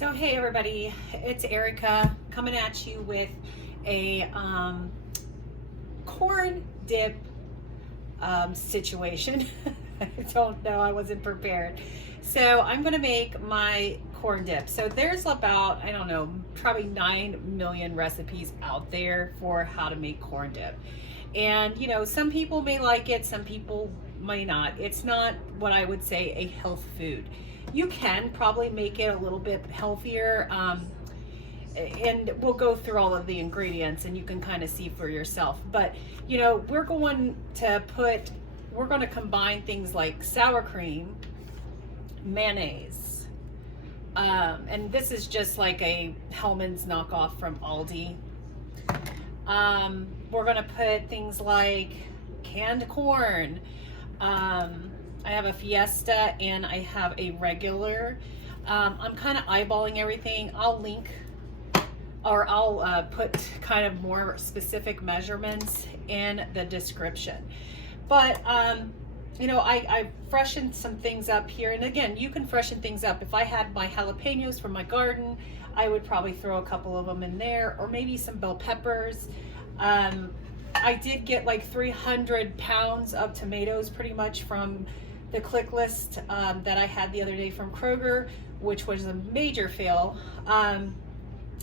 So hey everybody, it's Erica coming at you with a corn dip situation. I don't know, I wasn't prepared. So I'm gonna make my corn dip. So there's about, I don't know, probably 9 million recipes out there for how to make corn dip. And you know, some people may like it, some people may not. It's not what I would say a health food. You can probably make it a little bit healthier, and we'll go through all of the ingredients and you can kind of see for yourself. But you know, we're going to combine things like sour cream, mayonnaise, and this is just like a Hellman's knockoff from Aldi. We're going to put things like canned corn. I have a Fiesta and I have a regular. I'm kind of eyeballing everything. I'll link, or I'll put kind of more specific measurements in the description. But you know, I freshened some things up here, and again, you can freshen things up. If I had my jalapenos from my garden, I would probably throw a couple of them in there, or maybe some bell peppers. I did get like 300 pounds of tomatoes pretty much from the click list that I had the other day from Kroger, which was a major fail.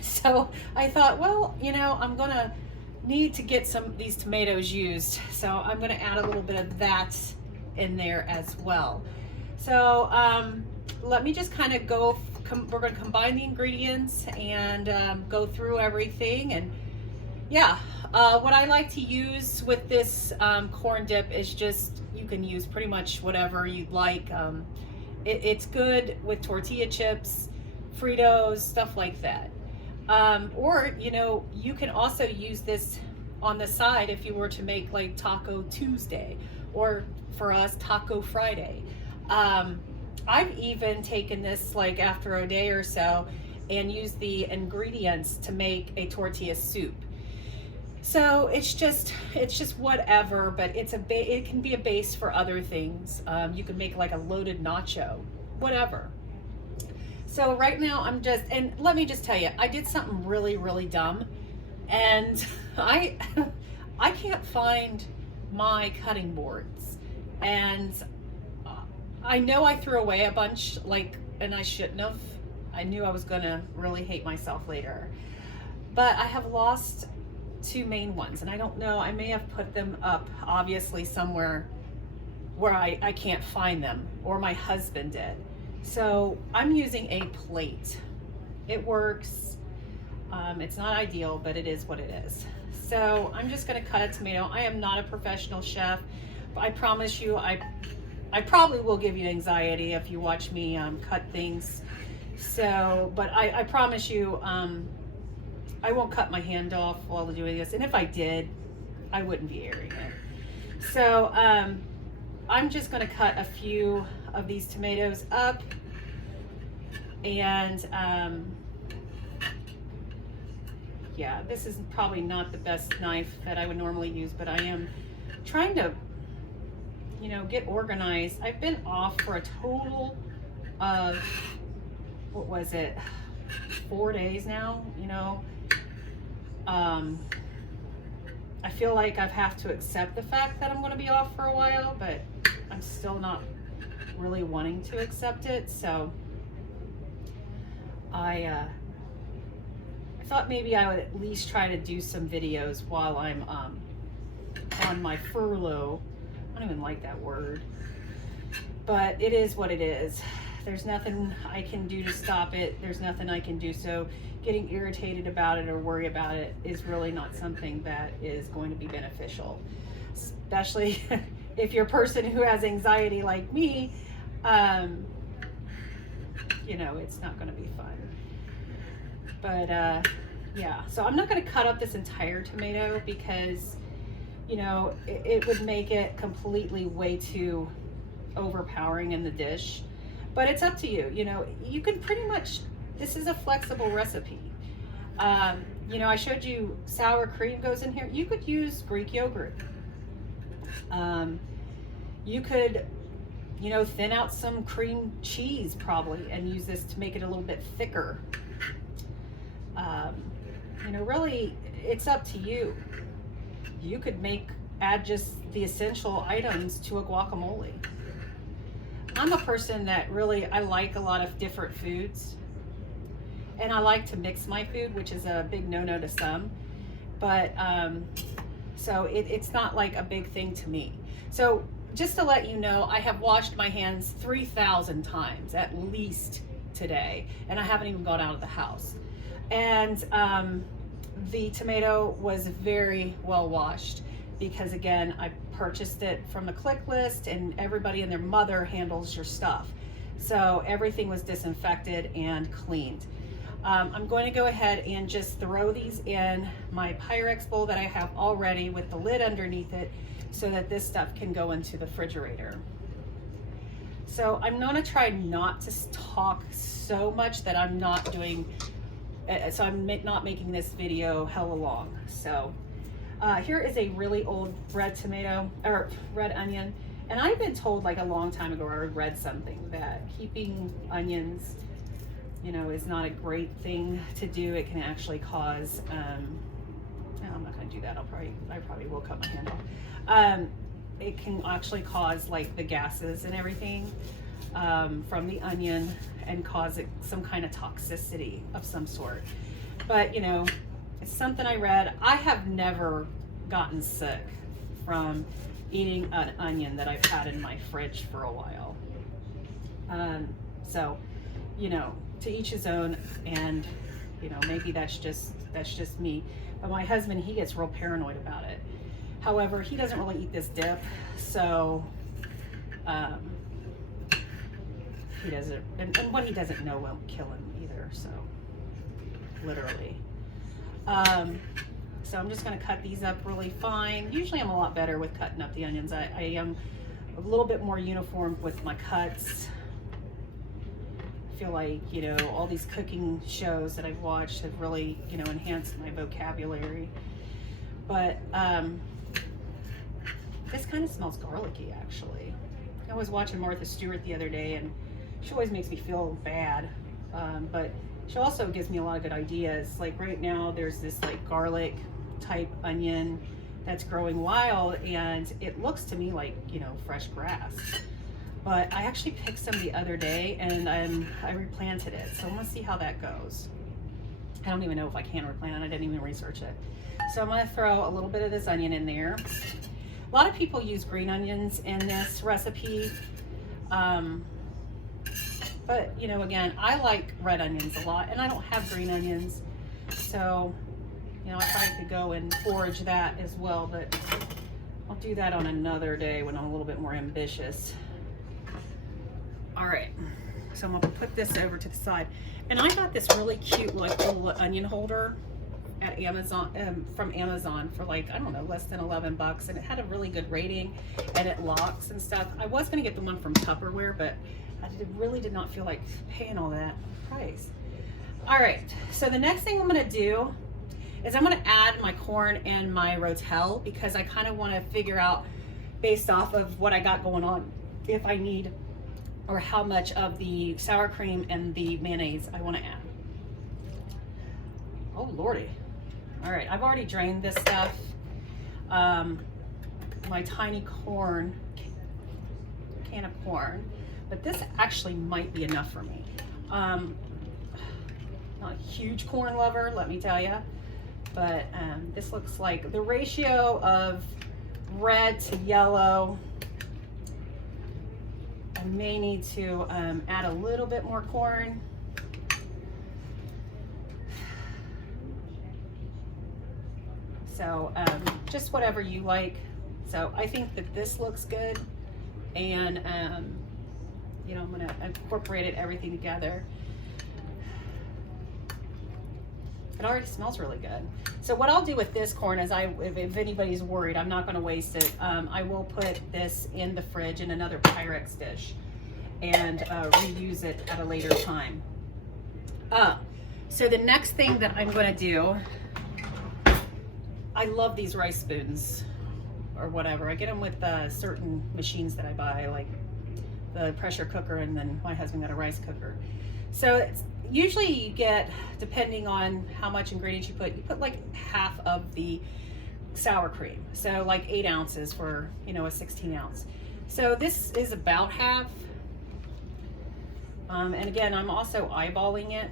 So I thought, well, you know, I'm gonna need to get some of these tomatoes used. So I'm gonna add a little bit of that in there as well. So let me just kind of we're gonna combine the ingredients and go through everything. And yeah, what I like to use with this corn dip is just, you can use pretty much whatever you'd like. It's good with tortilla chips, Fritos, stuff like that. Or, you know, you can also use this on the side if you were to make like Taco Tuesday, or for us, Taco Friday. I've even taken this like after a day or so and used the ingredients to make a tortilla soup. So it's just whatever, but it can be a base for other things. You can make like a loaded nacho, whatever. So right now and let me just tell you, I did something really, really dumb, and I can't find my cutting boards, and I know I threw away a bunch, and I shouldn't have. I knew I was gonna really hate myself later, but I have lost 2 main ones, and I don't know, I may have put them up obviously somewhere where I can't find them, or my husband did. So I'm using a plate. It works. It's not ideal, but it is what it is. So I'm just going to cut a tomato. I am not a professional chef, but I promise you, I probably will give you anxiety if you watch me cut things. So, but I promise you, I won't cut my hand off while doing this, and if I did, I wouldn't be airing it. So I'm just going to cut a few of these tomatoes up, and yeah, this is probably not the best knife that I would normally use, but I am trying to, you know, get organized. I've been off for a total of, what was it, 4 days now, you know. I feel like I have to accept the fact that I'm going to be off for a while, but I'm still not really wanting to accept it. So I thought maybe I would at least try to do some videos while I'm on my furlough. I don't even like that word, but it is what it is. There's nothing I can do to stop it. There's nothing I can do. So getting irritated about it or worry about it is really not something that is going to be beneficial, especially if you're a person who has anxiety like me. You know, it's not going to be fun. But yeah, so I'm not going to cut up this entire tomato because, you know, it would make it completely way too overpowering in the dish. But it's up to you. You know, you can pretty much, this is a flexible recipe. You know, I showed you sour cream goes in here. You could use Greek yogurt. You could You know, thin out some cream cheese probably and use this to make it a little bit thicker. You know, really, it's up to you. You could add just the essential items to a guacamole. I'm a person that really, I like a lot of different foods. And I like to mix my food, which is a big no-no to some. But, so it's not like a big thing to me. So just to let you know, I have washed my hands 3,000 times at least today. And I haven't even gone out of the house. And the tomato was very well washed because, again, I purchased it from the click list, and everybody and their mother handles your stuff. So everything was disinfected and cleaned. I'm going to go ahead and just throw these in my Pyrex bowl that I have already with the lid underneath it so that this stuff can go into the refrigerator. So I'm going to try not to talk so much that I'm not doing, so I'm not making this video hella long. So here is a really old red tomato, or red onion. And I've been told like a long time ago, or I read something, that keeping onions, you know, is not a great thing to do. It can actually cause, no, I'm not gonna do that. I probably will cut my hand off. It can actually cause like the gases and everything from the onion and cause some kind of toxicity of some sort. But you know, it's something I read. I have never gotten sick from eating an onion that I've had in my fridge for a while. So, you know, to each his own, and you know, maybe that's just me. But my husband, he gets real paranoid about it. However, he doesn't really eat this dip, so he doesn't, and what he doesn't know won't kill him either. So, literally. So I'm just going to cut these up really fine. Usually I'm a lot better with cutting up the onions. I am a little bit more uniform with my cuts. I feel like, you know, all these cooking shows that I've watched have really, you know, enhanced my vocabulary. But this kind of smells garlicky, actually. I was watching Martha Stewart the other day, and she always makes me feel bad. But she also gives me a lot of good ideas. Like right now, there's this like garlic type onion that's growing wild, and it looks to me like, you know, fresh grass. But I actually picked some the other day, and I replanted it. So I'm gonna see how that goes. I don't even know if I can replant it. I didn't even research it. So I'm gonna throw a little bit of this onion in there. A lot of people use green onions in this recipe. But, you know, again, I like red onions a lot, and I don't have green onions. So, you know, I probably could go and forage that as well, but I'll do that on another day when I'm a little bit more ambitious. All right, so I'm gonna put this over to the side. And I got this really cute like little onion holder at Amazon, from Amazon for like, I don't know, less than 11 bucks. And it had a really good rating, and it locks and stuff. I was gonna get the one from Tupperware, but I really did not feel like paying all that price. All right, so the next thing I'm gonna do is I'm gonna add my corn and my Rotel, because I kind of wanna figure out, based off of what I got going on, if I need, or how much of the sour cream and the mayonnaise I wanna add. Oh Lordy. All right, I've already drained this stuff. My tiny can of corn. But this actually might be enough for me. Not a huge corn lover, let me tell you. But this looks like the ratio of red to yellow. I may need to add a little bit more corn. So just whatever you like. So I think that this looks good. And you know, I'm gonna incorporate everything together. It already smells really good. So what I'll do with this corn is, if anybody's worried, I'm not gonna waste it. I will put this in the fridge in another Pyrex dish and reuse it at a later time. So the next thing that I'm gonna do, I love these rice spoons or whatever. I get them with certain machines that I buy, like the pressure cooker, and then my husband got a rice cooker. So it's, usually you get, depending on how much ingredients you put like half of the sour cream. So like 8 ounces for, you know, a 16 ounce. So this is about half. And again, I'm also eyeballing it.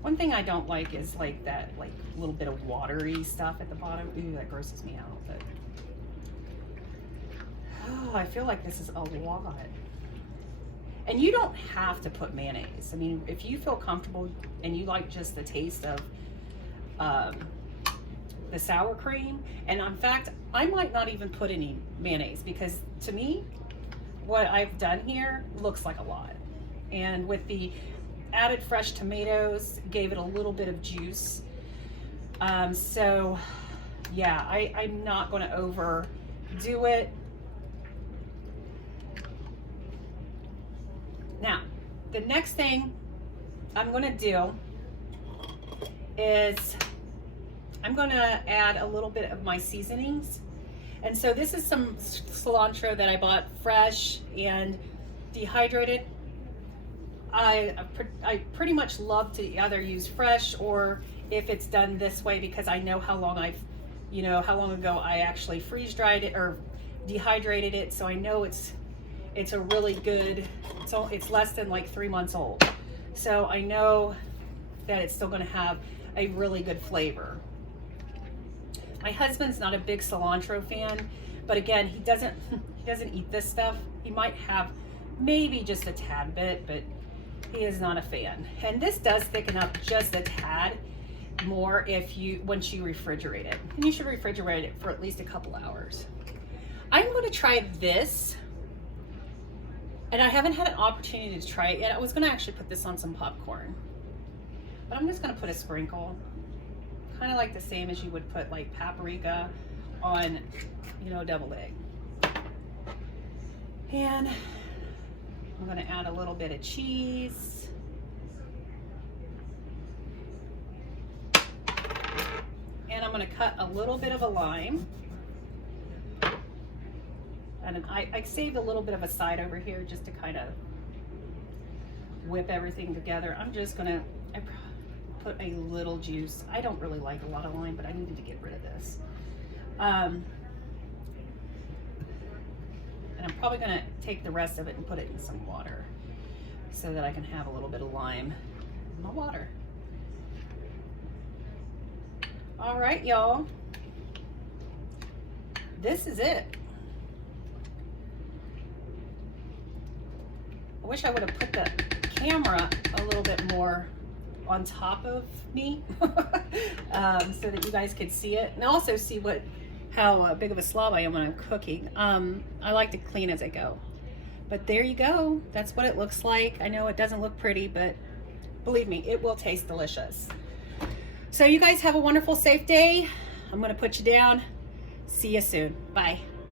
One thing I don't like is like that, like little bit of watery stuff at the bottom. Ooh, that grosses me out. But oh, I feel like this is a lot. And you don't have to put mayonnaise. I mean, if you feel comfortable and you like just the taste of the sour cream, and in fact, I might not even put any mayonnaise, because to me, what I've done here looks like a lot. And with the added fresh tomatoes, gave it a little bit of juice. So yeah, I'm not going to overdo it. Now, the next thing I'm going to do is I'm going to add a little bit of my seasonings. And so this is some cilantro that I bought fresh and dehydrated. I pretty much love to either use fresh, or if it's done this way, because I know how long how long ago I actually freeze dried it or dehydrated it. So I know it's a really good, it's less than like 3 months old. So I know that it's still going to have a really good flavor. My husband's not a big cilantro fan, but again, he doesn't eat this stuff. He might have maybe just a tad bit, but he is not a fan. And this does thicken up just a tad more once you refrigerate it. And you should refrigerate it for at least a couple hours. I'm going to try this, and I haven't had an opportunity to try it yet. I was going to actually put this on some popcorn, but I'm just going to put a sprinkle, kind of like the same as you would put like paprika on, deviled egg. And I'm going to add a little bit of cheese. And I'm going to cut a little bit of a lime. And I saved a little bit of a side over here just to kind of whip everything together. I'm just going to put a little juice. I don't really like a lot of lime, but I needed to get rid of this. And I'm probably going to take the rest of it and put it in some water so that I can have a little bit of lime in my water. All right, y'all. This is it. I wish I would have put the camera a little bit more on top of me so that you guys could see it, and also see how big of a slob I am when I'm cooking. I like to clean as I go. But there you go. That's what it looks like. I know it doesn't look pretty, but believe me, it will taste delicious. So you guys have a wonderful, safe day. I'm going to put you down. See you soon. Bye.